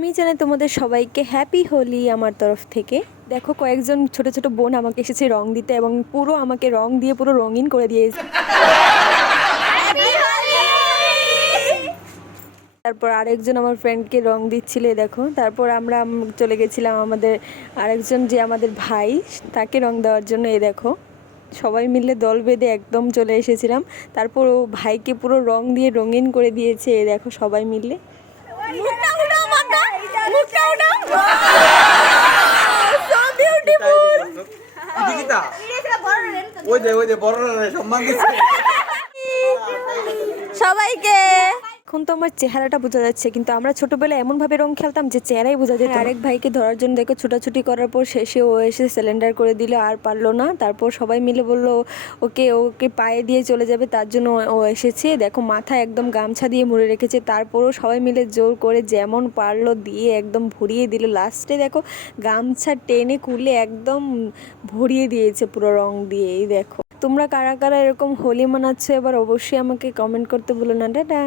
আমি জানাই তোমাদের সবাইকে হ্যাপি হোলি আমার তরফ থেকে। দেখো কয়েকজন ছোট ছোট বোন আমাকে এসেছে রং দিতে এবং পুরো আমাকে রং দিয়ে পুরো রঙিন করে দিয়েছে। তারপর আরেকজন আমার ফ্রেন্ডকে রং দিচ্ছিল দেখো। তারপর আমরা চলে গেছিলাম আমাদের আরেকজন যে আমাদের ভাই তাকে রং দেওয়ার জন্য। এই দেখো সবাই মিলে দল বেঁধে একদম চলে এসেছিলাম। তারপর ও ভাইকে পুরো রং দিয়ে রঙিন করে দিয়েছে। এই দেখো সবাই মিলে সবাইকে। এখন তো আমার চেহারাটা বোঝা যাচ্ছে, কিন্তু আমরা ছোটবেলায় এমন ভাবে রং খেলতাম যে চেহারাই বোঝা যেত। আরেক ভাইকে ধরার জন্য দেখো ছোটাছুটি করার পর শেষে ও এসে সিলিন্ডার করে দিল, আর পারলো না। তারপর সবাই মিলে বললো ওকে ওকে পায়ে দিয়ে চলে যাবে, তার জন্য ও এসেছে। দেখো মাথায় একদম গামছা দিয়ে মুড়ে রেখেছে, তারপরও সবাই মিলে জোর করে যেমন পারলো দিয়ে একদম ভরিয়ে দিল। লাস্টে দেখো গামছা টেনে খুলে একদম ভরিয়ে দিয়েছে পুরো রং দিয়ে। এই দেখো তোমরা কারা কারা এরকম হোলি মানাচ্ছো এবার অবশ্যই আমাকে কমেন্ট করতে ভুলো না। টাটা।